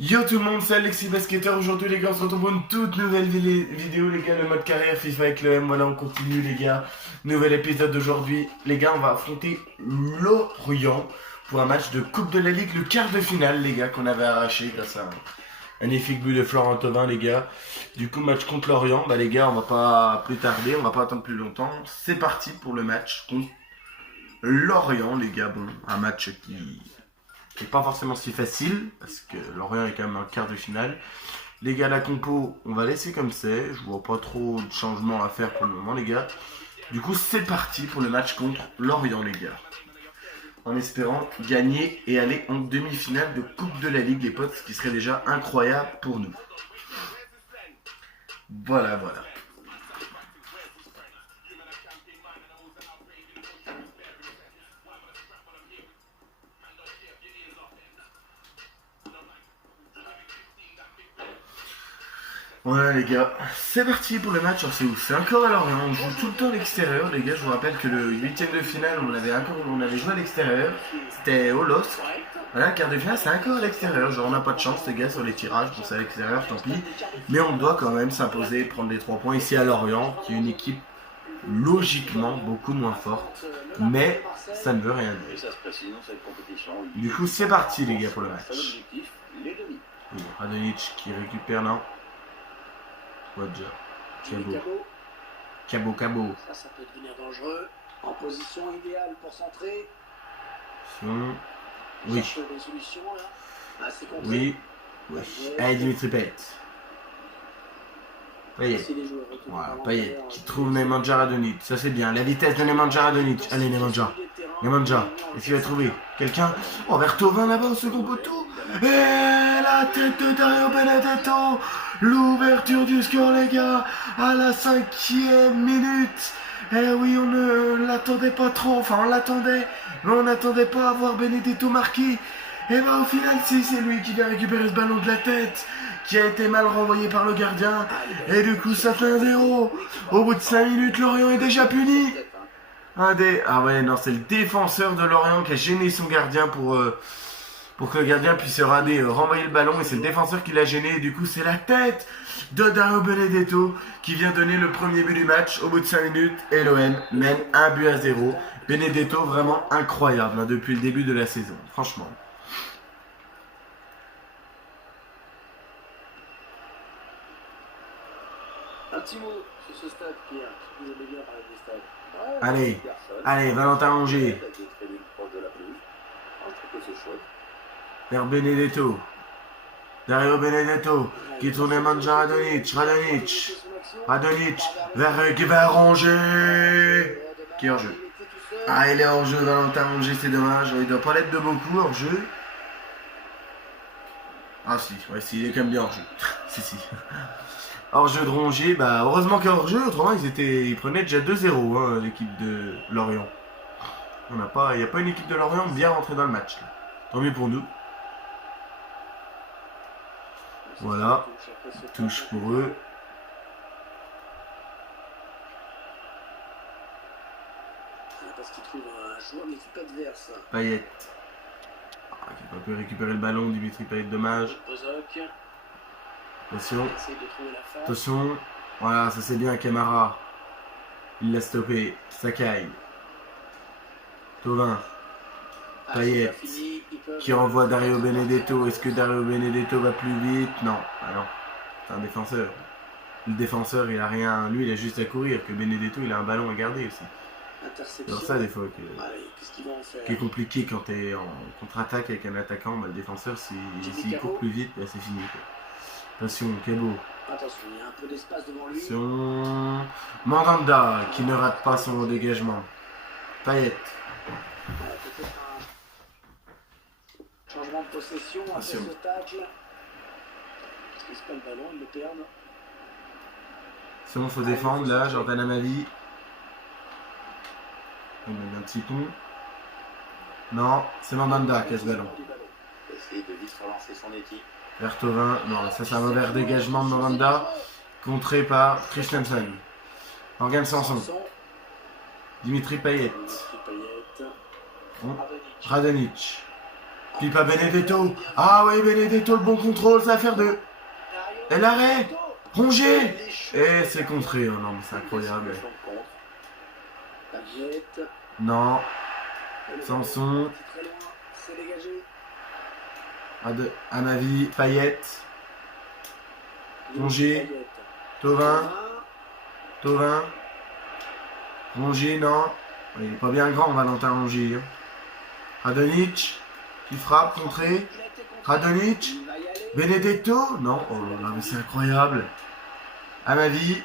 Yo tout le monde, c'est Alexis Basketteur. Aujourd'hui les gars, on se retrouve pour une toute nouvelle vidéo les gars, le mode carrière FIFA avec le M. Voilà, on continue les gars. Nouvel épisode d'aujourd'hui. Les gars, on va affronter Lorient pour un match de Coupe de la Ligue, le quart de finale les gars, qu'on avait arraché grâce à un magnifique but de Florent Thauvin les gars. Du coup, match contre Lorient. Bah les gars, on va pas plus tarder, on va pas attendre plus longtemps. C'est parti pour le match contre Lorient les gars. Bon, un match qui n'est pas forcément si facile, parce que Lorient est quand même en quart de finale. Les gars, la compo, on va laisser comme c'est. Je vois pas trop de changements à faire pour le moment, les gars. Du coup, c'est parti pour le match contre Lorient, les gars. En espérant gagner et aller en demi-finale de Coupe de la Ligue, les potes, ce qui serait déjà incroyable pour nous. Voilà, voilà. Voilà les gars, c'est parti pour le match. Alors c'est où? C'est encore à Lorient, on joue tout le temps à l'extérieur les gars. Je vous rappelle que le 8ème de finale on avait joué à l'extérieur. C'était au LOSC. Voilà, le quart de finale c'est encore à l'extérieur. Genre on n'a pas de chance les gars sur les tirages. Bon c'est à l'extérieur, tant pis. Mais on doit quand même s'imposer, prendre les 3 points ici à Lorient, qui est une équipe logiquement beaucoup moins forte. Mais ça ne veut rien dire. Du coup c'est parti les gars pour le match. Radonic qui récupère là. Cabo. Ça peut devenir dangereux. En position idéale pour centrer. Oui. Des solutions, là. Oui. Allez, Dimitri Payet. Voilà, Payet qui trouve Nemanja Radonic. Ça c'est bien. La vitesse de Nemanja Radonic. Allez, Nemanja. Est-ce qu'il va trouver quelqu'un? Oh, vers Thauvin là-bas au second poteau. Et la tête de Dario Benedetto. L'ouverture du score les gars. À la 5e minute. Eh oui, on ne l'attendait pas trop. Enfin, on l'attendait. Mais on n'attendait pas à voir Benedetto marquer. Et bah au final, si, c'est lui qui vient récupérer ce ballon de la tête, qui a été mal renvoyé par le gardien. Et du coup, ça fait 1-0. Au bout de 5 minutes, Lorient est déjà puni. Ah ouais, non, c'est le défenseur de Lorient qui a gêné son gardien pour que le gardien puisse renvoyer le ballon. Et c'est le défenseur qui l'a gêné. Et du coup, c'est la tête de Dario Benedetto qui vient donner le premier but du match au bout de 5 minutes. Et l'OM mène 1-0. Benedetto, vraiment incroyable hein, depuis le début de la saison. Franchement. Un petit mot sur ce stade, Pierre. Vous aimez bien parler des stades. Allez, Valentin Rongier. Vers Benedetto. Dario Benedetto qui tourne Nemanja Radonic vers Rongier. Qui est hors jeu. Ah, il est hors jeu, Valentin Rongier, c'est dommage. Il doit pas l'être de beaucoup hors jeu. Ah si, ouais, si, il est quand même bien hors jeu. si. Hors jeu de Rongier, bah heureusement qu'il y a hors jeu, autrement ils prenaient déjà 2-0 hein, l'équipe de Lorient. Il n'y a pas une équipe de Lorient bien rentrée dans le match. Là. Tant mieux pour nous. Voilà, touche pour eux. Parce qu'ils trouvent un joueur de l'équipe adverse. Payet. Qui n'a pas pu récupérer le ballon, Dimitri Payet, dommage. Attention. Voilà, ça c'est bien, Camara. Il l'a stoppé. Sakai. Thauvin. Payet. Qui renvoie Dario Benedetto. Est-ce que Dario Benedetto va plus vite? Non. Ah non. C'est un défenseur. Le défenseur, il a rien. Lui, il a juste à courir. Que Benedetto, il a un ballon à garder aussi. C'est pour ça, des fois, qui est compliqué quand tu es en contre-attaque avec un attaquant. Bah, le défenseur, s'il court plus vite, bah, c'est fini. Quoi. Attention, Cabo. Attention, il y a un peu d'espace devant lui. Attention. Mandanda qui ne rate pas son dégagement. Payet. Peut-être un changement de possession après ce tacle. Parce qu'ils se prennent le ballon, ils le perdent. Sinon, faut défendre là, Jordan Amavi. On a un petit pont. Non, c'est Mandanda qui a ce ballon. Essayer de vite relancer son équipe. Vers Thauvin, non, ça c'est un mauvais dégagement de Mandanda, contré par Christensen. Morgan Sanson. Dimitri Payet. Radonic. Pipa Benedetto. Ah oui, Benedetto, le bon contrôle, ça va faire 2. Et l'arrêt. Rongier. Et c'est contré. Oh non, mais c'est incroyable. Non. Samson. À ma vie, Payet. Rongier. Thauvin. Rongier, non. Il est pas bien grand, Valentin Rongier. Hein. Radonjic. Qui frappe, contré. Radonjic. Benedetto. Non. Oh là là, mais c'est incroyable. À ma vie,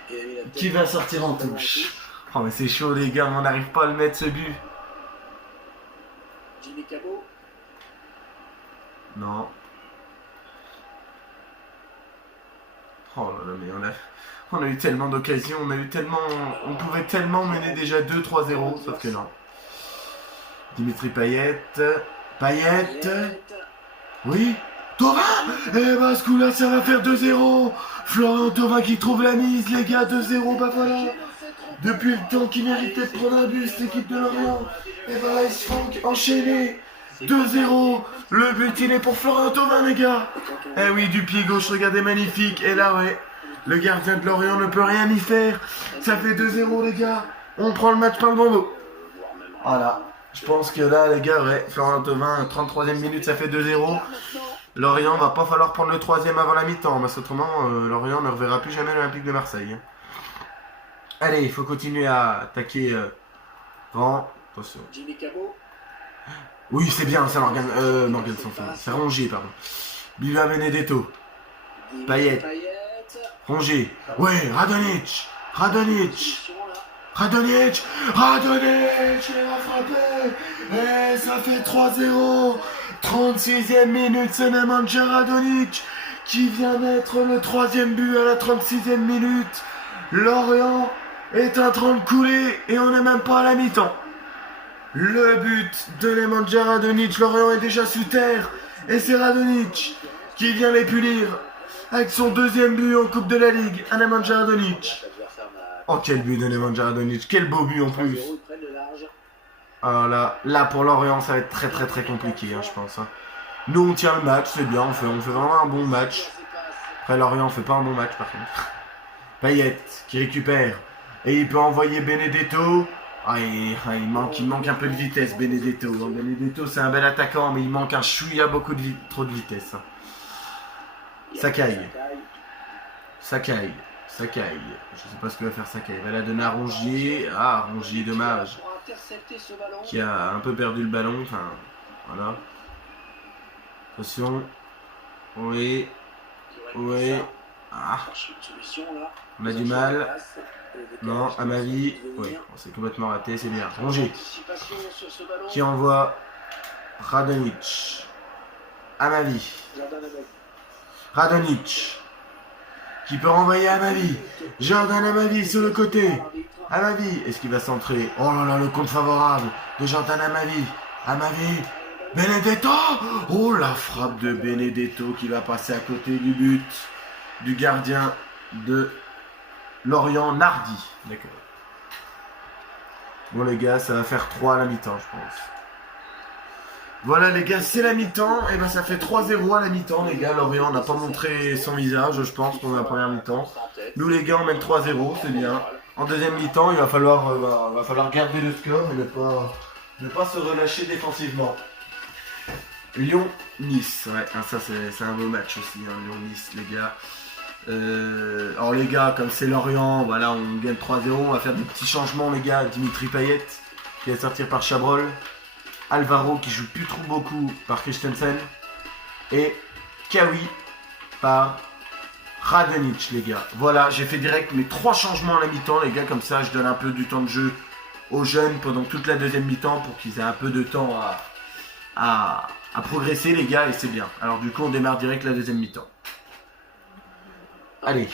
qui va sortir en touche. Oh mais c'est chaud les gars, on n'arrive pas à le mettre ce but. Non. Oh là là, mais on a eu tellement d'occasions, on pouvait tellement mener déjà 2-3-0, sauf que non. Dimitri Payet. Oui. Thauvin. Eh bah ce coup-là, ça va faire 2-0. Florian Thauvin qui trouve la mise, les gars, 2-0, bah voilà. Depuis le temps qu'il méritait de prendre un but, cette équipe de Lorient. Et bah là, ils se font enchaîner. 2-0. Le but, il est pour Florian Thauvin, les gars. Eh oui, du pied gauche, regardez, magnifique. Et là, ouais, le gardien de Lorient ne peut rien y faire. Ça fait 2-0, les gars. On prend le match par le bon bout. Voilà. Je pense que là, les gars, ouais, Florian Thauvin, 33e minute, ça fait 2-0. Lorient, va pas falloir prendre le 3e avant la mi-temps, parce qu'autrement, Lorient ne reverra plus jamais l'Olympique de Marseille. Allez, il faut continuer à attaquer Grand. Attention. Oui, c'est bien, c'est Morgan Sanson. C'est Rongier, pardon. Pipa Benedetto. Payet. Rongier. Ouais, Radonjic. Il va frapper. Et ça fait 3-0. 36e minute, c'est Nemanja Radonjic qui vient mettre le 3e but à la 36e minute. Lorient est en train de couler et on n'est même pas à la mi-temps. Le but de Nemanja Radonjic, Lorient est déjà sous terre et c'est Radonjic qui vient les punir avec son 2e but en Coupe de la Ligue à Nemanja Radonjic. Oh quel but de Nemanja Radonjic, quel beau but en plus. Alors là pour Lorient ça va être très très très compliqué je pense. Nous on tient le match, c'est bien, on fait vraiment un bon match. Après Lorient on fait pas un bon match par contre. Payet qui récupère et il peut envoyer Benedetto. Il manque un peu de vitesse Benedetto. Benedetto c'est un bel attaquant mais il manque un chouïa beaucoup trop de vitesse. Sakai. Je sais pas ce que va faire Sakai. Il va la donner à Rongier. Ah Rongier dommage. Qui a un peu perdu le ballon. Enfin voilà. Attention. Oui. Ah. On a du mal. Non, à ma vie. Oui, c'est complètement raté, c'est bien. Rongier. Qui envoie Radonjic. À ma vie. Radonjic. Qui peut renvoyer à ma vie. Jordan à ma vie sur le côté. À ma vie. Est-ce qu'il va centrer? Oh là là, le compte favorable de Jordan à ma vie. Benedetto. Oh la frappe de Benedetto qui va passer à côté du but du gardien de Lorient, Nardi. D'accord. Bon les gars, ça va faire 3 à la mi-temps je pense. Voilà les gars, c'est la mi-temps. Et ben ça fait 3-0 à la mi-temps les gars. Lorient n'a pas montré son visage je pense pendant la première mi-temps. Nous les gars on mène 3-0, c'est bien. En deuxième mi-temps il va falloir garder le score et ne pas se relâcher défensivement. Lyon-Nice, ouais, ça c'est un beau match aussi, Lyon-Nice les gars. Alors les gars, comme c'est Lorient, voilà, on gagne 3-0, on va faire des petits changements les gars. Dimitri Payet qui va sortir par Chabrol, Alvaro qui joue plus trop beaucoup par Christensen et Kawi par Radonjic les gars. Voilà, j'ai fait direct mes 3 changements à la mi-temps les gars, comme ça je donne un peu du temps de jeu aux jeunes pendant toute la deuxième mi-temps pour qu'ils aient un peu de temps à progresser les gars et c'est bien. Alors du coup on démarre direct la deuxième mi-temps. Allez.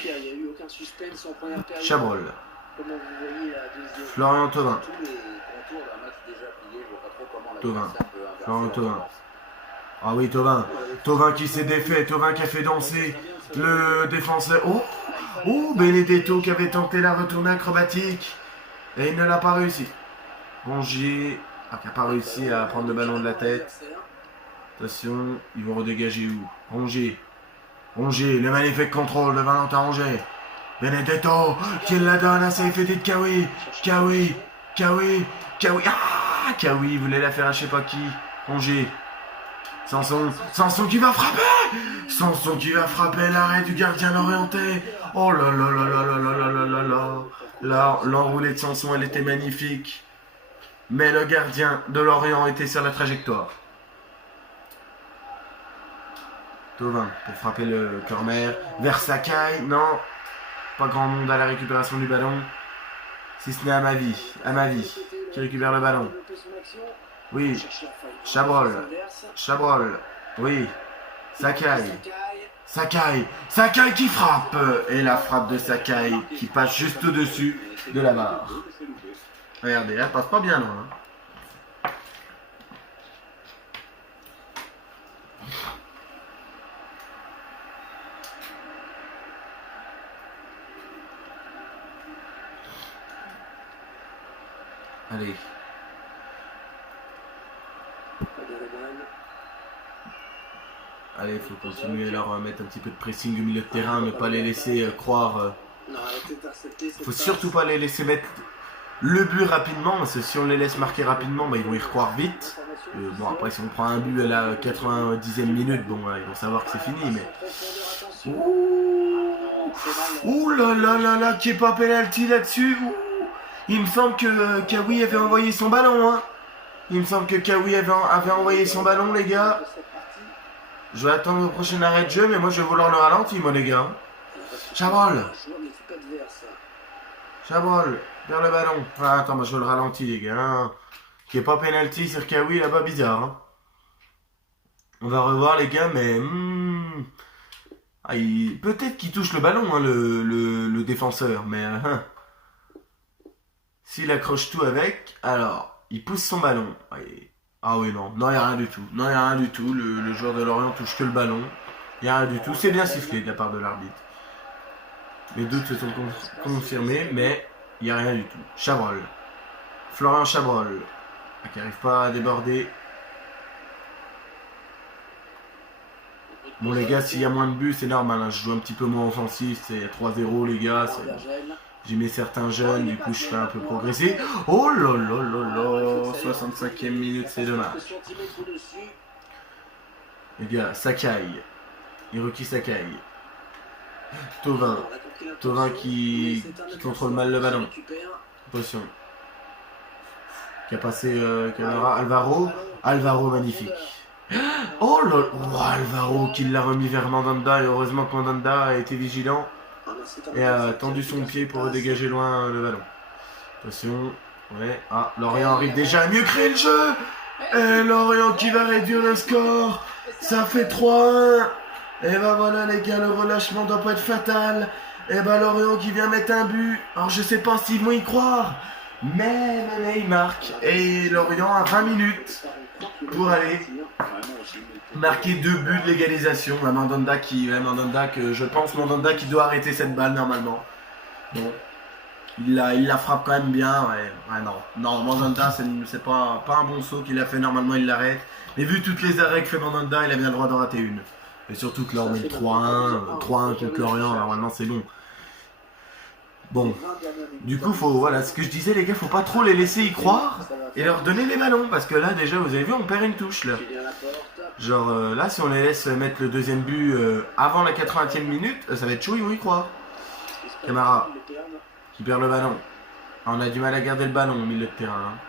Chabrol. Florian Thauvin. Florian Thauvin. Ah oui Thauvin. Thauvin qui s'est défait. Thauvin qui a fait danser le défenseur. Oh Benedetto qui avait tenté la retournée acrobatique. Et il ne l'a pas réussi. Rongier qui n'a pas réussi à prendre le ballon de la tête. Attention, ils vont redégager où? Rongier. Rongier, le magnifique contrôle de Valentin Rongier. Benedetto, qui la donne à Saïfedid Kawi. Kawi. Ah, Kawi voulait la faire à je sais pas qui. Rongier. Sanson qui va frapper. Sanson qui va frapper, l'arrêt du gardien orienté. Oh là là là là là là là là là là. Là, l'enroulée de Sanson, elle était magnifique. Mais le gardien de Lorient était sur la trajectoire. Thauvin pour frapper le corner. Vers Sakai, non. Pas grand monde à la récupération du ballon. Si ce n'est Amavi, qui récupère le ballon. Oui. Chabrol. Oui. Sakai qui frappe. Et la frappe de Sakai qui passe juste au-dessus de la barre. Regardez, elle passe pas bien loin. Allez. Allez, il faut continuer à leur mettre un petit peu de pressing au milieu de terrain, ne pas les laisser croire. Faut surtout pas les laisser mettre le but rapidement, parce que si on les laisse marquer rapidement, bah, ils vont y recroire vite. Bon, après, si on prend un but à la 90e minute, bon, ils vont savoir que c'est fini, mais... Ouh là là là là, qui est pas penalty là-dessus. Il me semble que Kawi avait envoyé son ballon, hein. Il me semble que Kawi avait envoyé son ballon, les gars. Je vais attendre le prochain arrêt de jeu, mais moi je vais vouloir le ralenti, moi, les gars. Chabrol, vers le ballon. Ah, attends, moi je veux le ralenti, les gars. Hein. Qui est pas penalty sur Kawi, là-bas, bizarre. Hein. On va revoir, les gars, mais... Ah, peut-être qu'il touche le ballon, hein, le défenseur, mais... S'il accroche tout avec, alors, il pousse son ballon. Ah oui, non, il n'y a rien du tout. Le joueur de Lorient touche que le ballon. Il n'y a rien du tout. C'est bien sifflé de la part de l'arbitre. Les doutes se sont confirmés, mais il n'y a rien du tout. Chabrol. Florian Chabrol. Qui n'arrive pas à déborder. Bon, les gars, s'il y a moins de buts, c'est normal. Hein. Je joue un petit peu moins offensif. C'est 3-0, les gars. J'ai mis certains jeunes, du coup je fais un peu progresser. Oh là là là là, 65e minute, c'est dommage. Les gars, Sakai. Hiroki Sakai. Thauvin qui contrôle mal le ballon. Attention. Qui a passé Alvaro magnifique. Oh là là, Alvaro qui l'a remis vers Mandanda et heureusement que Mandanda a été vigilant. Et a tendu son pied pour dégager loin le ballon. Attention. Ouais. Ah, Lorient arrive déjà à mieux créer le jeu. Et Lorient qui va réduire le score. Ça fait 3-1. Et ben voilà les gars, le relâchement doit pas être fatal. Et ben Lorient qui vient mettre un but. Alors je sais pas s'ils vont y croire. Mais il marque. Et Lorient a 20 minutes pour aller marquer 2 buts de l'égalisation. Mandanda qui doit arrêter cette balle normalement. Bon. Il la frappe quand même bien. Ouais, non, Mandanda c'est pas un bon saut qu'il a fait. Normalement il l'arrête. Mais vu toutes les arrêts que fait Mandanda, il a bien le droit d'en rater une. Et surtout que là on met le 3-1 contre Lorient, normalement c'est bon. Bon, du coup, voilà, ce que je disais les gars, faut pas trop les laisser y croire et leur donner les ballons, parce que là déjà, vous avez vu, on perd une touche là. Genre là, si on les laisse mettre le deuxième but avant la 80e minute, ça va être chaud, ils vont y croire. Camara, qui perd le ballon. On a du mal à garder le ballon au milieu de terrain. Hein.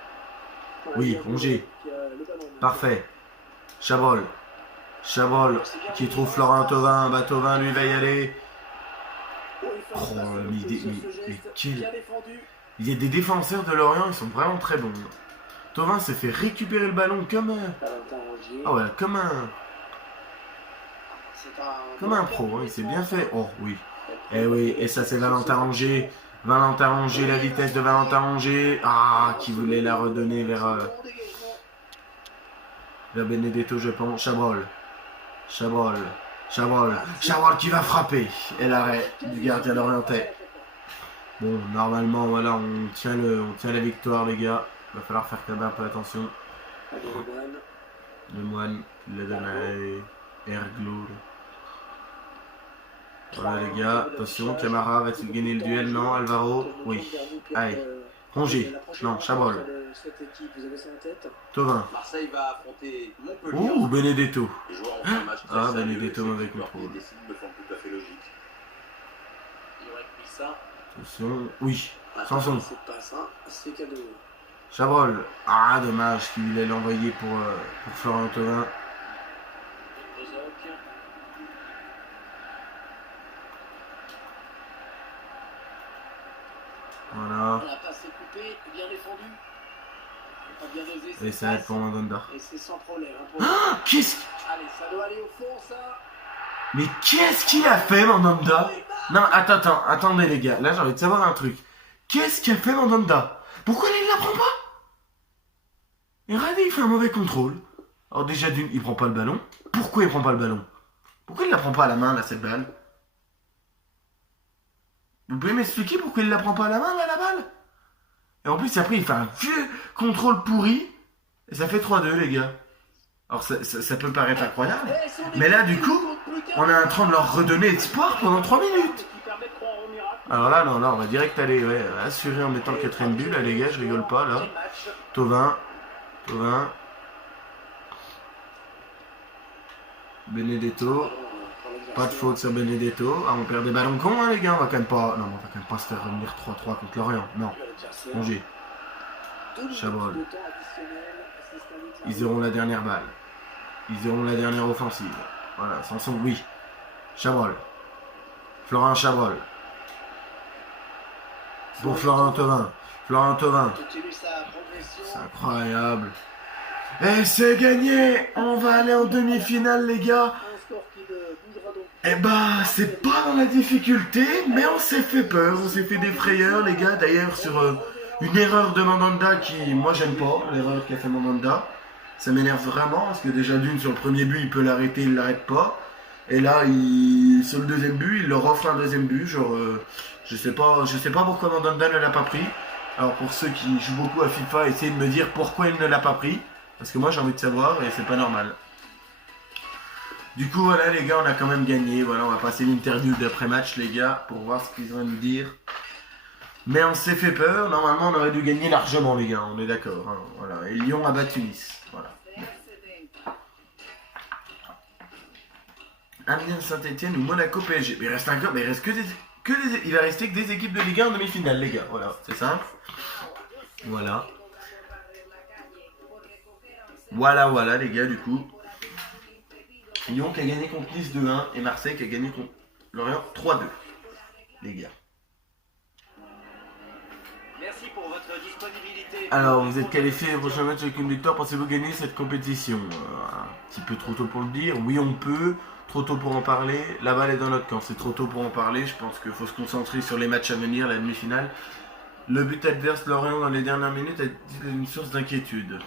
Oui, Rongier. Parfait. Chabrol, qui trouve Florian Thauvin. Bah, Thauvin, lui, va y aller. Oh, il y a des défenseurs de Lorient, ils sont vraiment très bons. Thauvin s'est fait récupérer le ballon comme un pro, hein. Il s'est bien fait. Oh oui. Eh oui, et ça c'est Valentin Rongier. La vitesse de Valentin Rongier. Ah, qui voulait la redonner vers Benedetto, je pense. Chabrol qui va frapper. Et l'arrêt du gardien lorientais. Bon, normalement, voilà, on tient la victoire, les gars. Il va falloir faire quand même un peu attention. Le moine, il le donne à Erglour. Voilà les gars, attention, Camara va-t-il gagner le duel? Non, Alvaro? Oui. Allez, Rongier. Non, Chabrol. Thauvin. Marseille va affronter Montpellier. Ouh, Benedetto. Les joueurs ont fait un match très Ah, sérieux, Benedetto, et mauvais cette victoire contrôle. qui décide me semble tout à fait logique. Il aurait pris ça. Attention, oui. Sanson. C'est pas ça, c'est cadeau. Chabrol. Ah, dommage qu'il allait l'envoyer pour Florian Thauvin. Brozoc. Voilà. La passe est coupée, bien défendue. Pas bien dosé, Et ça va être pour Mandanda. Et c'est sans problème. Hein, Ah, qu'est-ce... Allez, ça doit aller au fond, ça. Mais qu'est-ce qu'il a fait, Mandanda? Non, attendez les gars. Là, j'ai envie de savoir un truc. Qu'est-ce qu'a fait Mandanda? Pourquoi il la prend pas? Et Radi, il fait un mauvais contrôle. Alors déjà d'une, il prend pas le ballon. Pourquoi il prend pas le ballon? Pourquoi il la prend pas à la main, là, cette balle? Vous pouvez m'expliquer pourquoi il la prend pas à la main, là, la balle? Et en plus, après, il fait un vieux contrôle pourri. Et ça fait 3-2, les gars. Alors, ça peut paraître incroyable. Mais là, du coup, on est en train de leur redonner espoir pendant 3 minutes. Alors là, non, là, on va direct aller assurer en mettant le quatrième but. Là, les gars, je rigole pas, là. Thauvin. Benedetto. Pas de faute sur Benedetto. Ah, on perd des ballons cons, hein, les gars. On va quand même pas... Non, on va quand même pas se faire revenir 3-3 contre Lorient. Non. Rongier. Chabrol. Ils auront la dernière balle. Ils auront la dernière offensive. Voilà, Sanson, oui. Chabrol. Florent Chabrol. Pour Florian Thauvin. Florian Thauvin. C'est incroyable. Et c'est gagné. On va aller en demi-finale, les gars. Eh bah, c'est pas dans la difficulté, mais on s'est fait peur. On s'est fait des frayeurs, les gars. D'ailleurs, sur une erreur de Mandanda qui, moi, j'aime pas. L'erreur qu'a fait Mandanda. Ça m'énerve vraiment, parce que déjà d'une, sur le premier but, il peut l'arrêter, il l'arrête pas. Et là, sur le deuxième but, il leur offre un deuxième but. Genre, je sais pas pourquoi Mandanda ne l'a pas pris. Alors pour ceux qui jouent beaucoup à FIFA, essayez de me dire pourquoi il ne l'a pas pris. Parce que moi j'ai envie de savoir et c'est pas normal. Du coup voilà les gars, on a quand même gagné. Voilà, on va passer l'interview d'après-match les gars, pour voir ce qu'ils vont nous dire. Mais on s'est fait peur, normalement on aurait dû gagner largement les gars, on est d'accord. Hein. Voilà. Et Lyon a battu Nice. Voilà. Amiens, Saint-Etienne ou Monaco PSG. Mais il reste encore, mais il reste il va rester que des équipes de Ligue 1 en demi-finale les gars. Voilà, c'est simple. Voilà. Voilà les gars du coup. Lyon qui a gagné contre Nice 2-1 et Marseille qui a gagné contre Lorient 3-2. Les gars. Merci pour votre disponibilité. Alors, vous êtes qualifié au prochain match avec une victoire. Pensez-vous gagner cette compétition? Un petit peu trop tôt pour le dire. Oui, on peut. Trop tôt pour en parler. La balle est dans notre camp. C'est trop tôt pour en parler. Je pense qu'il faut se concentrer sur les matchs à venir, la demi-finale. Le but adverse Lorient dans les dernières minutes est une source d'inquiétude.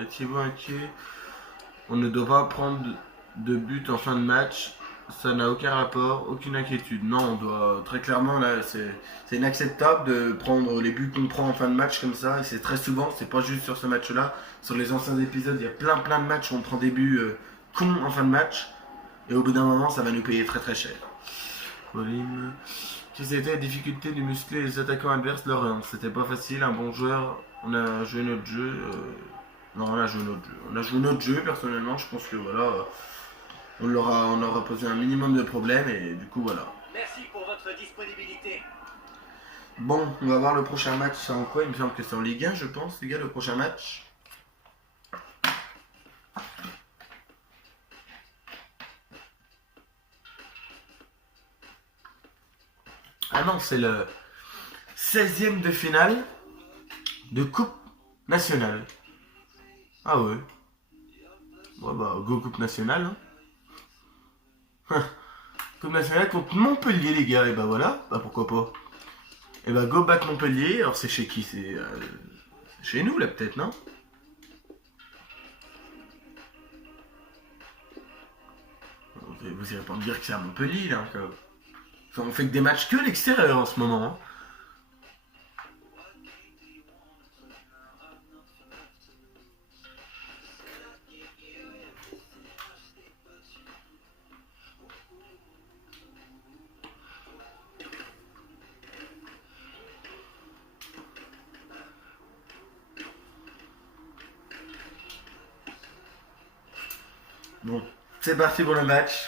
Étiez-vous inquiet? On ne doit pas prendre de but en fin de match. Ça n'a aucun rapport, aucune inquiétude. Non, on doit très clairement là, c'est inacceptable de prendre les buts qu'on prend en fin de match comme ça. Et c'est très souvent, c'est pas juste sur ce match-là. Sur les anciens épisodes, il y a plein de matchs où on prend des buts cons en fin de match. Et au bout d'un moment, ça va nous payer très cher. Pauline. Quelles étaient les difficultés de muscler les attaquants adverses Lorient? C'était pas facile, un bon joueur. On a joué notre jeu. Non, on a joué notre jeu. On a joué notre jeu, personnellement. Je pense que voilà. On leur a posé un minimum de problèmes et du coup voilà. Merci pour votre disponibilité. Bon, on va voir le prochain match. C'est en quoi? Il me semble que c'est en Ligue 1, je pense, les gars, le prochain match. Ah non, c'est le 16e de finale de Coupe Nationale. Ah ouais. Ouais bah, go Coupe Nationale. Hein. Coupe Nationale contre Montpellier les gars. Et bah voilà, bah pourquoi pas. Et bah go battre Montpellier. Alors c'est chez qui? C'est chez nous là peut-être, non? Vous irez pas me dire que c'est à Montpellier là encore. Enfin, on fait que des matchs que l'extérieur en ce moment. Hein. Bon, c'est parti pour le match.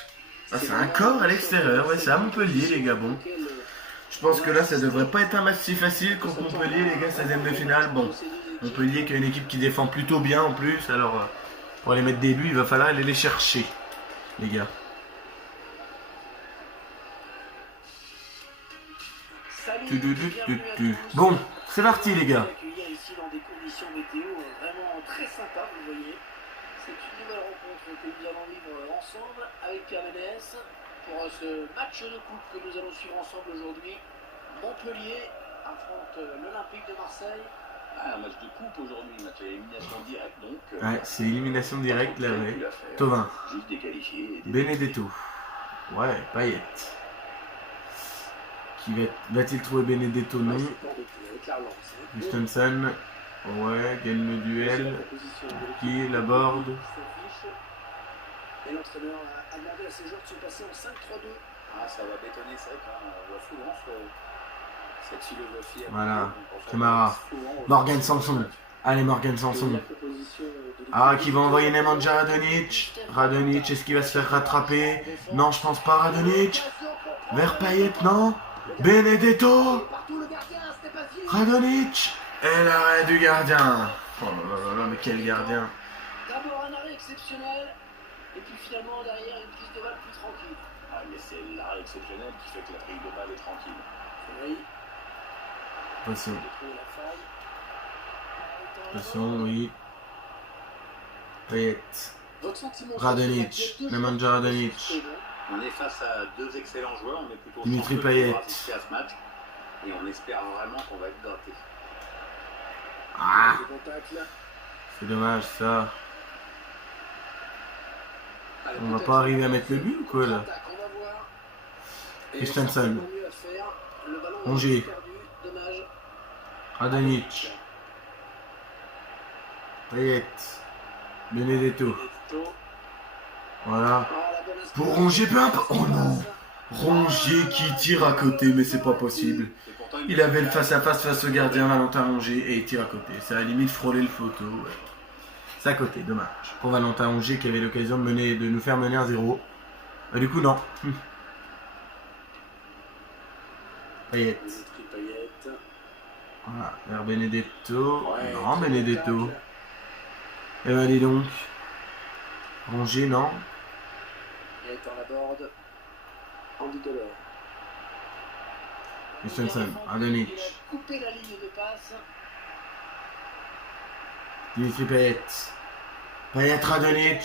Ah, c'est un corps à l'extérieur, ouais, c'est à Montpellier, les gars. Bon, je pense que là, ça devrait pas être un match si facile contre Montpellier, les gars, 16ème de finale. Bon, Montpellier qui est une équipe qui défend plutôt bien en plus, alors pour aller mettre des buts, il va falloir aller les chercher, les gars. Bon, c'est parti, les gars. Ici dans des conditions météo vraiment très sympas, vous voyez. C'est une nouvelle rencontre que nous allons vivre ensemble avec Pierre Ménès pour ce match de coupe que nous allons suivre ensemble aujourd'hui. Montpellier affronte l'Olympique de Marseille. Ah, un match de coupe aujourd'hui, match à élimination directe donc. Ouais, c'est élimination directe, là, ouais. Thauvin. Juste déqualifié. Benedetto. Ouais, Payet. Va-t-il trouver Benedetto? Non. Christensen. Ouais, gagne le duel. Qui l'aborde? Et l'entraîneur a demandé à ses joueurs de se passer en 5-3-2. Ah, ça va bétonner, c'est vrai qu'on voit souvent cette philosophie. Voilà, Camara. Morgan Sanson. Allez, Morgan Sanson. Ah, qui va envoyer Nemanja Radonic. Radonic, est-ce qu'il va se faire rattraper? Non, je pense pas. Radonic. Vers Payet, non. Benedetto. Radonic. Et l'arrêt du gardien. Oh là là là, mais quel gardien. D'abord un arrêt exceptionnel. Et puis finalement, derrière, une prise de balle plus tranquille. Ah, mais c'est l'arrêt exceptionnel qui fait que la prise de balle est tranquille. Oui. Attention. La faille. Attention, oui. Payet. Votre sentiment Radonic. Nemanja Radonic. On est face à deux excellents joueurs, on est plutôt Dimitri chanceux de Payet. pouvoir assister à ce match. Et on espère vraiment qu'on va être gratté. Ah, Le contact, là. c'est dommage ça. Allez, On va peut-être pas arriver à mettre le but ou quoi là? contre-attaque, on va voir. Et Christensen. certainement mieux à faire. Le ballon est Rongier. perdu. Dommage. Radonic. Payet. Benedetto. Voilà. Ah, la bonne espèce. Pour Rongier, peu importe. Oh non. Rongier qui tire à côté, mais c'est pas possible. Et pourtant, Il avait le face-à-face face au gardien Valentin Rongier et il tire à côté. C'est à la limite frôler le photo. Ouais. C'est à côté, dommage. Pour Valentin Rongier qui avait l'occasion de nous faire mener 1-0. Du coup, non. Payet. Dimitri Payet. Voilà, vers Benedetto. Ouais, Non, très Benedetto. bon tacle. Eh ben, dis donc. Rongier, non. Et on aborde. Andy Delors. Christensen, Radonic. Il a coupé la ligne de passe. Dimitri Payet. Payet, Radonic.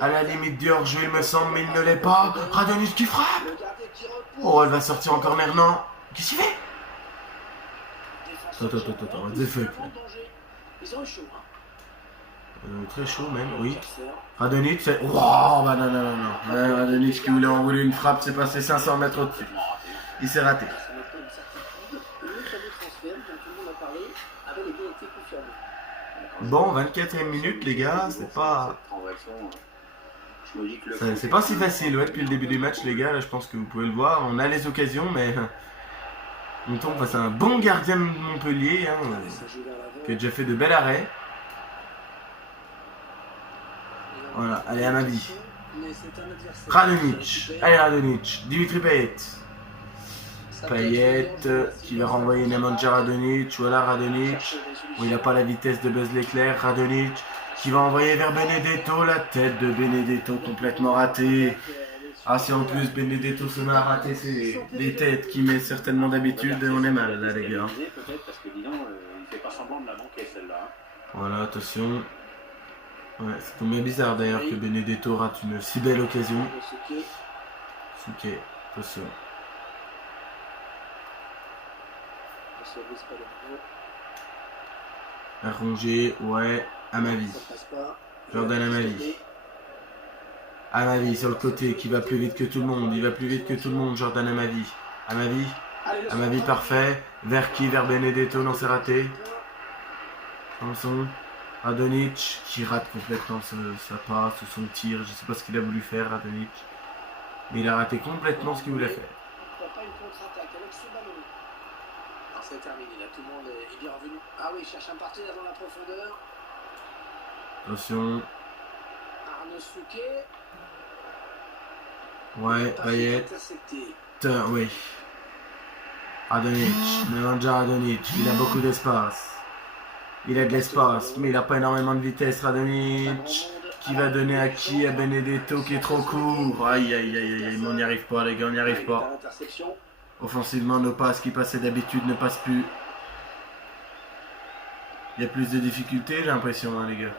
À la limite du hors-jeu, il me semble, mais il ne l'est pas. Radonic qui frappe. Le gardien qui repousse. Oh, elle va sortir en corner, non. Qu'est-ce qu'il fait? Défenseur Attends, qui what the fuck, vraiment là. danger. Ils ont eu chaud, hein. Très chaud même, oui. Chasseur. Radonic, c'est... Wow, bah non. Ouais, Radonic qui voulait envoyer une frappe, c'est passé 500 mètres au-dessus. Il s'est raté. Ça n'est pas une certitude. Le fameux transfert dont tout le monde a parlé avait bien été confirmé. Bon, 24e minute, les gars, c'est pas... Je me dis que le C'est pas si facile, ouais, depuis le début du match, les gars, là, je pense que vous pouvez le voir. On a les occasions, mais... On tombe face à un bon gardien de Montpellier, hein, Ça joue vers l'avant. qui a déjà fait de bels arrêts. Voilà, allez, à ma vie. Mais c'est un adversaire. Radonic, allez Radonic, Dimitri Payet. Ça Payet peut être qui va renvoyer Nemanja Radonic, voilà Radonic. Bon, il n'a pas la vitesse de Buzz l'éclair, Radonic qui va envoyer vers Benedetto, la tête de Benedetto complètement ratée. Ah, si en plus Benedetto se met à rater, c'est des têtes qu'il met certainement d'habitude et on est mal là, les gars. Peut-être parce que dis donc, il fait pas semblant de la manquer celle-là. Voilà, attention. Ouais, c'est tombé bizarre d'ailleurs que Benedetto rate une si belle occasion. Souquet, attention. Rongier, ouais, à ma vie. Jordan à ma vie. À ma vie, sur le côté, qui va plus vite que tout le monde. Il va plus vite que tout le monde, Jordan à ma vie. À ma vie. À ma vie, parfait. Vers qui? Vers Benedetto, non, c'est raté. Attention. Radonic, qui rate complètement sa passe ou son tir. Je sais pas ce qu'il a voulu faire, Radonic. Mais il a raté complètement ce qu'il voulait faire. Pourquoi pas une contre-attaque avec ce ballon? Alors c'est terminé, là tout le monde est bien revenu. Ah oui, il cherche un partenaire dans la profondeur. Attention. Arnaud Souquet. Ouais, Payet. Intercepté. Oui. Radonjic. Nemanja Radonjic. Il a beaucoup d'espace. Il a de l'espace, mais il n'a pas énormément de vitesse. Radonjic. Qui va donner à qui? À Benedetto qui est trop court. Aïe, aïe, aïe, aïe. Mais on n'y arrive pas, les gars, on n'y arrive pas. Offensivement, nos passes qui passaient d'habitude ne passent plus. Il y a plus de difficultés, j'ai l'impression, hein, les gars.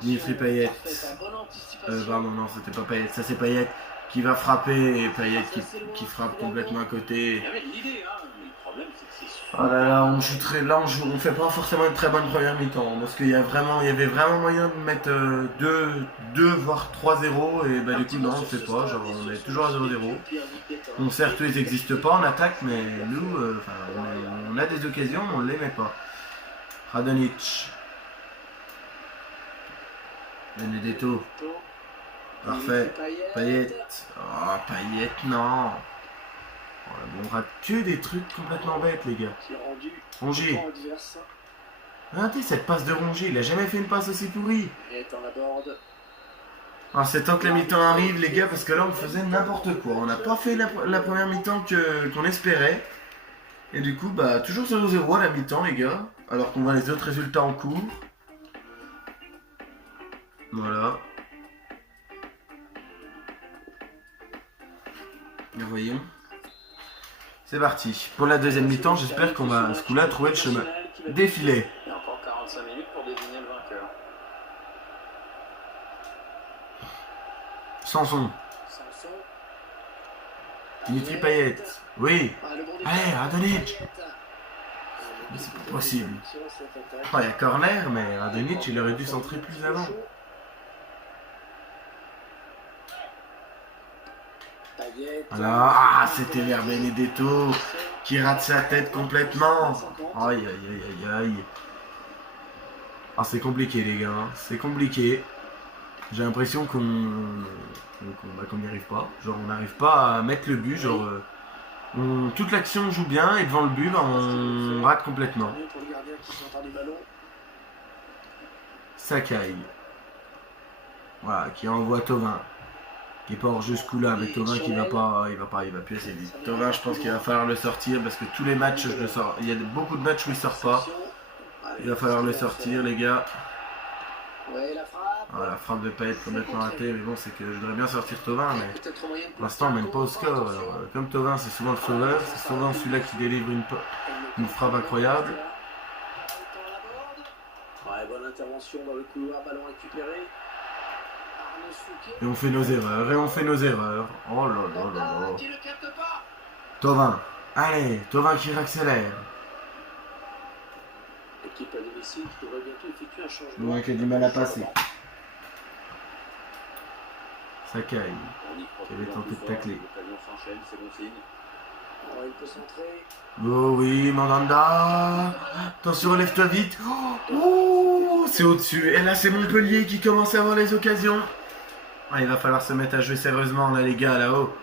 Dimitri Payet. Pardon, non, c'était pas Payet. Ça, c'est Payet qui va frapper. Et Payet qui frappe complètement à côté. Il y avait de l'idée, hein. Le problème, c'est que c'est sûr. Oh là là, on fait pas forcément une très bonne première mi-temps. Parce qu'il y avait vraiment moyen de mettre 2 voire 3-0. Et bah, du coup, non, on le fait pas. Genre, on est toujours à 0-0. Bon, certes, ils n'existent pas en attaque, mais nous, on a des occasions, mais on ne les met pas. Radonjic. Benedetto. Parfait. Payet. Oh, Payet, non. Oh, on rate que des trucs complètement bêtes, les gars. Rongier. Regardez cette passe de Rongier. Il a jamais fait une passe aussi pourrie. Ah, c'est temps que la mi-temps arrive, les gars, parce que là, on faisait n'importe quoi. On n'a pas fait la première mi-temps qu'on espérait. Et du coup, bah, toujours 0-0 à la mi-temps, les gars. Alors qu'on voit les autres résultats en cours. Voilà. Et voyons. C'est parti. Pour la deuxième mi-temps, j'espère qu'on va, ce coup-là, trouver le chemin. Défilé. Il y a encore 45 minutes pour désigner le vainqueur. Sanson. Dimitri Payet. Oui. Allez, Radonjic. Mais c'est pas possible. Oh, il y a corner, mais Radonjic, il aurait dû centrer plus avant. Voilà. Ah, c'était vers Benedetto qui rate sa tête complètement. Aïe, aïe, aïe, aïe, aïe. Ah, c'est compliqué, les gars. Hein. C'est compliqué. J'ai l'impression qu'on n'y arrive pas. Genre, on n'arrive pas à mettre le but. Genre, toute l'action joue bien et devant le but, bah, on rate complètement. Sakai. Voilà, qui envoie Thauvin. Qui est pas hors jeu ce coup-là, mais Thauvin qui il va plus assez vite. Thauvin, je pense qu'il va falloir le sortir parce que tous les matchs, je le sors. Il y a beaucoup de matchs où il sort pas. Il va falloir le sortir, les gars. Ah, la frappe de pas être complètement ratée, mais bon, c'est que je devrais bien sortir Thauvin, mais pour l'instant, on mène pas au score. Alors, comme Thauvin, c'est souvent le sauveur, c'est souvent celui-là qui délivre une frappe incroyable. Bonne intervention dans le couloir, ballon récupéré. Et on fait nos erreurs, Oh là là là là. Thauvin. Allez, Thauvin qui accélère. L'équipe à domicile qui devrait bientôt effectuer un changement. Loin qui a du mal à passer. Sakai. Qui avait tenté de tacler. Oh oui, Mandanda. Attention, relève-toi vite. Oh, c'est au-dessus. Et là, c'est Montpellier qui commence à avoir les occasions. Ah, il va falloir se mettre à jouer sérieusement, là, les gars, là-haut.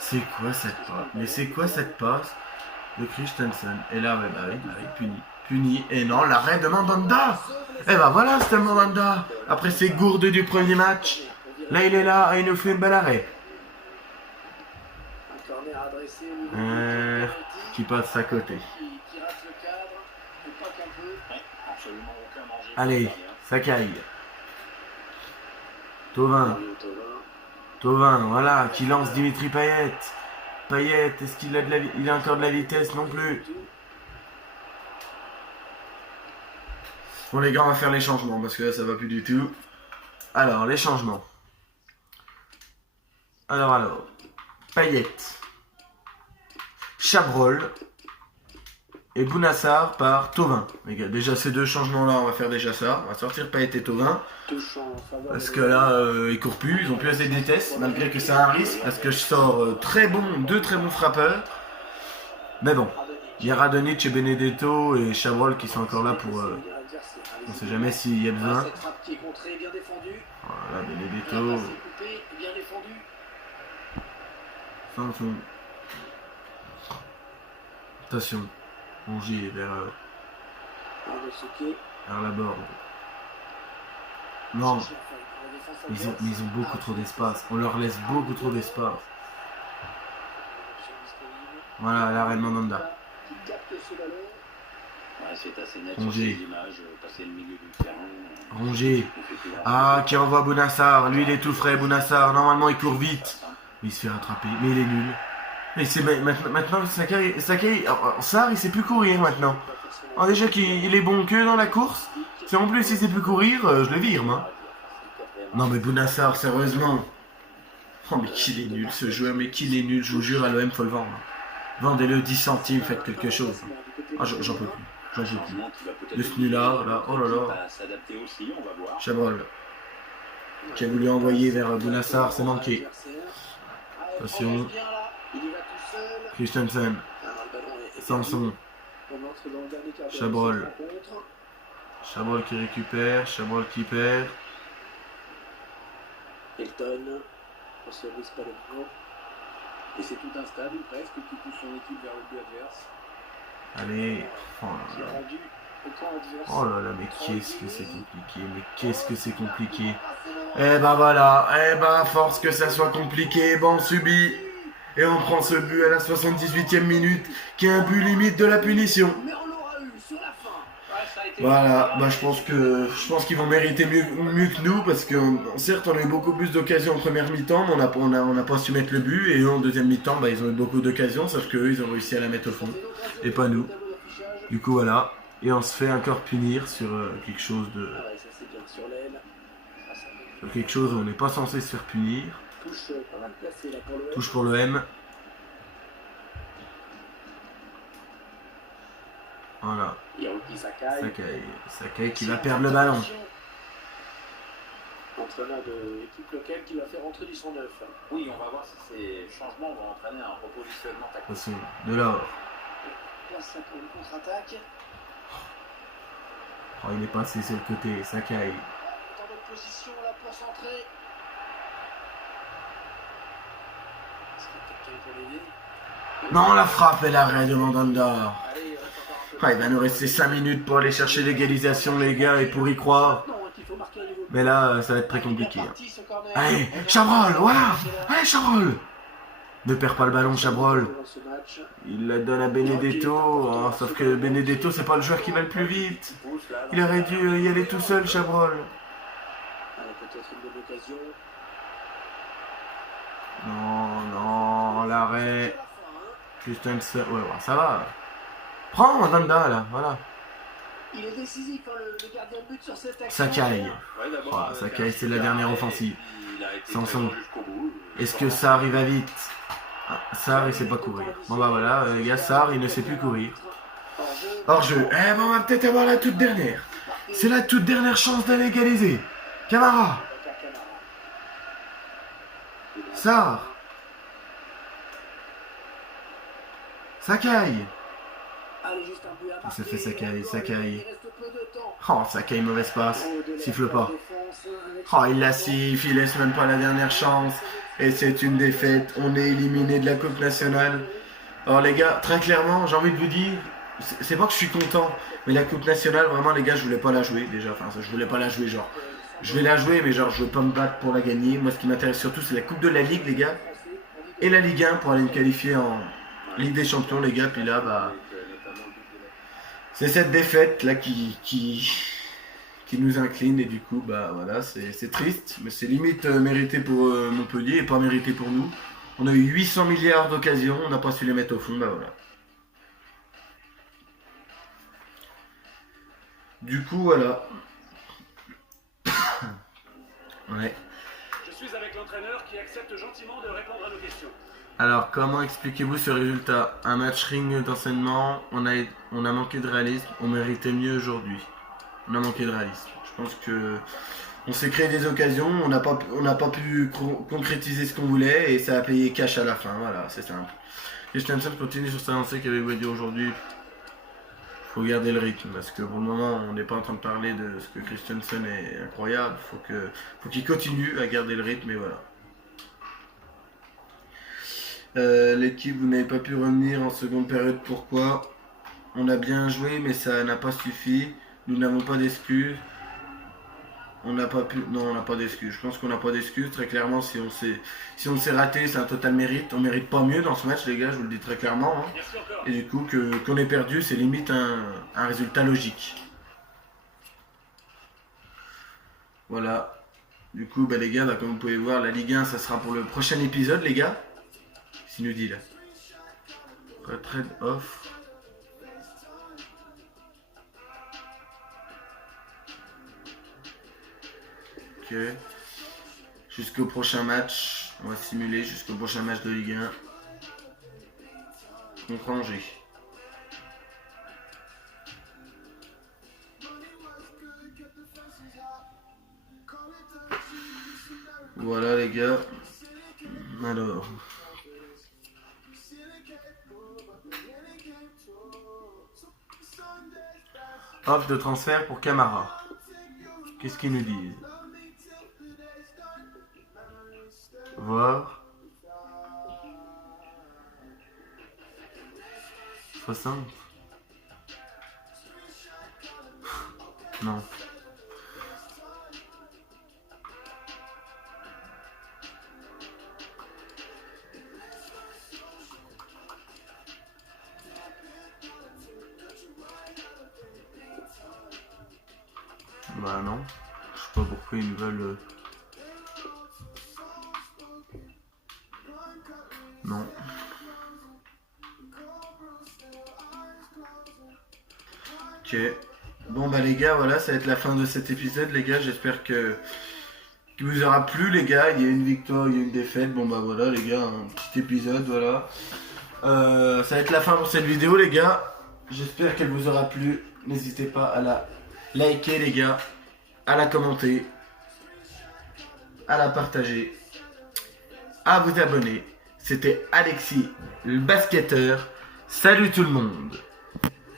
C'est quoi cette passe? Mais c'est quoi cette passe de Christensen? Et là, bah oui, puni. Et non, l'arrêt de Mandanda. Et bah voilà, c'était Mandanda. Après ses gourdes du premier match. Là, il est là et il nous fait une belle arrêt. Qui passe à côté. Allez, Sakai. Thauvin, voilà, qui lance Dimitri Payet. Payet, est-ce qu'il a il a encore de la vitesse? Non plus. Bon les gars, on va faire les changements parce que là ça va plus du tout. Alors, les changements. Alors. Payet. Chabrol. Et Bounassar par Thauvin. Les gars, déjà ces deux changements-là, on va faire déjà ça. On va sortir Payet et Thauvin. Parce que là, ils courent plus, ils ont plus assez de vitesse, malgré que c'est un risque. Parce que je sors deux très bons frappeurs. Mais bon, il y a Radonjic et Benedetto et Chabrol qui sont encore là pour... on sait jamais s'il y a besoin. Voilà, Benedetto. Sanson. Attention. Rongier vers la borne. Non, ils ont beaucoup trop d'espace. On leur laisse beaucoup trop d'espace. Voilà, l'arrêt de Mandanda. Qui capte ce ballon. Ouais, c'est assez net Rongier. sur ces images, passer le milieu du terrain. Rongier. Ah, qui envoie Bounassar. Lui, il est tout frais, Bounassar. Normalement, il court vite. Mais il se fait rattraper. Mais il est nul. Mais c'est maintenant, Sakai, Sarr, il sait plus courir maintenant. Alors déjà qu'il est bon que dans la course. Si en plus il sait plus courir, je le vire, moi. Non mais Bounassar, sérieusement. Oh mais qu'il est nul ce joueur, mais qu'il est nul, je vous jure, à l'OM faut le vendre. Vendez-le 10 centimes, faites quelque chose. Ah, j'en peux plus, j'en peux plus. De ce nulard, là, oh là là. Chabrol, qui a voulu envoyer vers Bounassar, c'est manqué. Attention. Christensen. Sanson. Chabrol. Chabrol qui récupère, Chabrol qui perd. Elton, on se brise pas le bras. Et c'est tout un stade presque qui pousse son équipe vers le but adverse. Allez. Oh Qui là a là. rendu au camp adverse. Oh là là, mais qu'est-ce que c'est compliqué. Mais qu'est-ce que c'est compliqué. Eh ben voilà. Eh ben à force que ça soit compliqué, ben on subit. Et on prend ce but à la 78e minute, qui est un but limite de la punition. Mais on l'aura eu sur la fin. Ouais, ça a été Voilà, bah je pense qu'ils vont mériter mieux que nous, parce que certes on a eu beaucoup plus d'occasions en première mi-temps, mais on n'a pas su mettre le but, et eux en deuxième mi-temps, bah, ils ont eu beaucoup d'occasions, sauf qu'eux ils ont réussi à la mettre au fond, et pas nous. Du coup voilà, et on se fait encore punir sur quelque chose de... Ah ouais, ça c'est bien sur l'aile. Ah, ça fait sur quelque chose où on n'est pas censé se faire punir. touche pas mal placée là pour le Touche pour le M. Voilà, Hiroki Sakai. Sakai qui va perdre le ballon. Entraîneur de l'équipe locale qui va faire rentrer du 109. Oui, on va voir si ces changements vont entraîner un repositionnement tactique. Attention, Delors. Place ça pour une contre-attaque. Oh, il est passé sur le côté, Sakai. Dans notre position là pour centrer. Est-ce qu'il y a quelqu'un pour l'aider? Non, la frappe et l'arrêt de Mandanda. Allez, reste encore un peu. Ah, il va nous rester 5 minutes pour aller chercher l'égalisation, les gars, et pour y croire. Non, il faut marquer un niveau. Mais là, ça va être très compliqué. Il est Hein. parti, ce corner. Allez, Chabrol, voilà. Allez, Chabrol. Ne perds pas le ballon, Chabrol. Dans ce match. Il la donne à Benedetto. Oh, sauf que Benedetto, c'est pas le joueur qui va le plus vite. Il aurait dû y aller tout seul, Chabrol. Allez, peut-être une bonne occasion. Non, l'arrêt. Sur la fin, hein. Christensen, ouais, ça va. Prends Mandanda, là, voilà. Il est décisif, hein, le gardien de but sur cette action. Sakai. Oh, Sakai, c'est la dernière offensive. Sanson. Est-ce que Sarr, il va vite? Ah, Sarr, il sait pas courir. Bon, bah voilà, les gars, Sarr, il ne sait plus courir. Hors-jeu. Eh ben, on va peut-être avoir la toute dernière. C'est la toute dernière chance d'aller égaliser. Camara. Sarr. Sakai. Allez, juste un but à Ça fait marquer. Sakai. Il reste peu de temps. Oh, Sakai, mauvaise passe. Siffle pas. Défense, Oh, il la siffle, il laisse même pas la dernière chance. Et c'est une défaite. On est éliminé de la Coupe nationale. Alors les gars, très clairement, j'ai envie de vous dire, c'est pas que je suis content, mais la Coupe nationale, vraiment les gars, je voulais pas la jouer déjà. Enfin, je voulais pas la jouer, genre. Je vais la jouer, mais genre, je veux pas me battre pour la gagner. Moi, ce qui m'intéresse surtout, c'est la Coupe de la Ligue, les gars. Et la Ligue 1 pour aller me qualifier en Ligue des Champions, les gars. Puis là, bah... c'est cette défaite là qui nous incline et du coup bah voilà c'est triste mais c'est limite mérité pour Montpellier et pas mérité pour nous. On a eu 800 milliards d'occasions, on n'a pas su les mettre au fond, bah voilà. Du coup voilà. Ouais. Je suis avec l'entraîneur qui accepte gentiment de répondre à nos questions. Alors comment expliquez-vous ce résultat? Un match ring d'enseignement, on a manqué de réalisme, on méritait mieux aujourd'hui. On a manqué de réalisme. Je pense que on s'est créé des occasions, on n'a pas pu concrétiser ce qu'on voulait et ça a payé cash à la fin, voilà, c'est simple. Christensen continue sur sa lancée qu'avec Guadio aujourd'hui. Faut garder le rythme parce que pour le moment on n'est pas en train de parler de ce que Christensen est incroyable, faut qu'il continue à garder le rythme et voilà. L'équipe, vous n'avez pas pu revenir en seconde période, pourquoi? On a bien joué mais ça n'a pas suffi, nous n'avons pas d'excuses. On n'a pas pu. Non, on n'a pas d'excuses. Je pense qu'on n'a pas d'excuses. Très clairement, si on s'est raté, c'est un total mérite. On mérite pas mieux dans ce match, les gars, je vous le dis très clairement. Hein. Merci encore. Et du coup, qu'on ait perdu, c'est limite un résultat logique. Voilà. Du coup, bah, les gars, bah, comme vous pouvez voir, la Ligue 1, ça sera pour le prochain épisode, les gars. Qu'est-ce qu'il nous dit là? Retraite off. Ok. Jusqu'au prochain match. On va simuler jusqu'au prochain match de Ligue 1. Contre Angers. Voilà les gars. Alors. Offre de transfert pour Camara. Qu'est-ce qu'ils nous disent? Voir. 60. Non. Bah non. Je sais pas pourquoi ils veulent... Non. Ok. Bon bah les gars, voilà, ça va être la fin de cet épisode les gars. J'espère que vous aura plu les gars. Il y a une victoire, il y a une défaite. Bon bah voilà les gars, un petit épisode, voilà. Ça va être la fin pour cette vidéo les gars. J'espère qu'elle vous aura plu. N'hésitez pas à la liker les gars, à la commenter, à la partager, à vous abonner. C'était Alexis, le basketteur. Salut tout le monde.